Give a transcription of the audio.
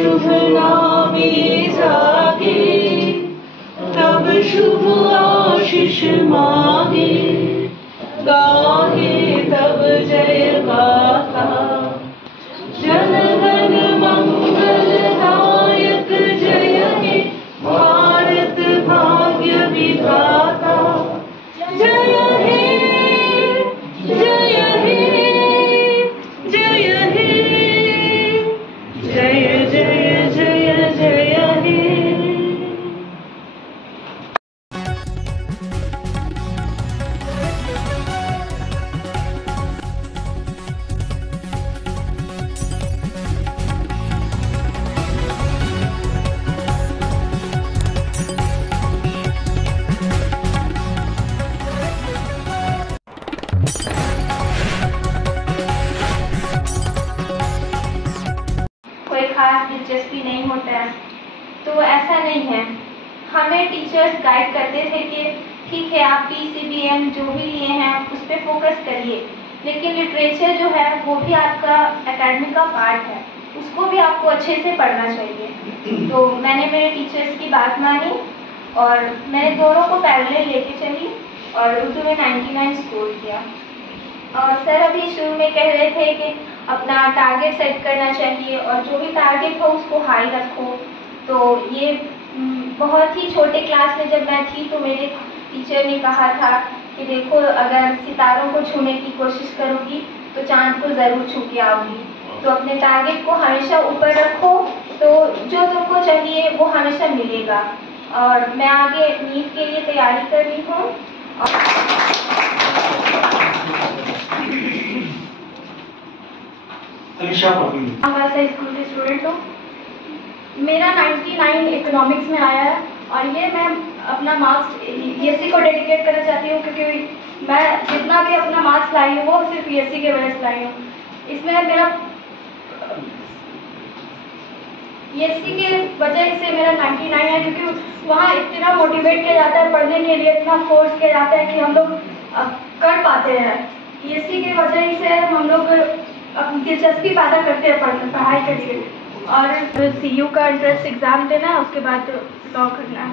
शुभ नामे जागे, तब शुभ आशीष मांगे, गाहे तब जय गाथा। जन गण मंगलदायक जय हे, भारत भाग्य विधाता। जय हे जय हे जय हे, जय जय जय जय हे। कोई खास दिलचस्पी नहीं होता है, तो ऐसा नहीं है। हमें टीचर्स गाइड करते थे कि ठीक है आप PCBM जो भी लिए हैं उस पर फोकस करिए, लेकिन लिटरेचर जो है वो भी आपका एकेडमी का पार्ट है, उसको भी आपको अच्छे से पढ़ना चाहिए। तो मैंने मेरे टीचर्स की बात मानी और मैंने दोनों को पैरेलल लेके चली और उर्दू में 99 स्कोर किया। और सर अभी शुरू में कह रहे थे कि अपना टारगेट सेट करना चाहिए और जो भी टारगेट हो उसको हाई रखो। तो ये बहुत ही छोटे क्लास में जब मैं थी तो मेरे टीचर ने कहा था कि देखो अगर सितारों को छूने की कोशिश करोगी तो चांद को ज़रूर छू के आओगी। तो अपने टारगेट को हमेशा ऊपर रखो, तो जो तुमको चाहिए वो हमेशा मिलेगा। और मैं आगे नीट के लिए तैयारी कर रही हूँ। हमारा स्कूल के स्टूडेंट हूँ। मेरा 99 इकोनॉमिक्स में आया है और ये मैं अपना मार्क्स ESE को डेडिकेट करना चाहती हूँ, क्योंकि मैं जितना भी अपना मार्क्स लाई हूँ वो सिर्फ ESE के वजह से लाई हूँ। इसमें मेरा ESE के वजह से मेरा 99 है, क्योंकि वहाँ इतना मोटिवेट किया जाता है पढ़ने के लिए, इतना फोर्स किया जाता है कि हम लोग कर पाते हैं। ESE की वजह से हम लोग अपनी दिलचस्पी पैदा करते हैं पढ़ाई के लिए। और CU का एंट्रेंस एग्ज़ाम देना है, उसके बाद लॉ करना है।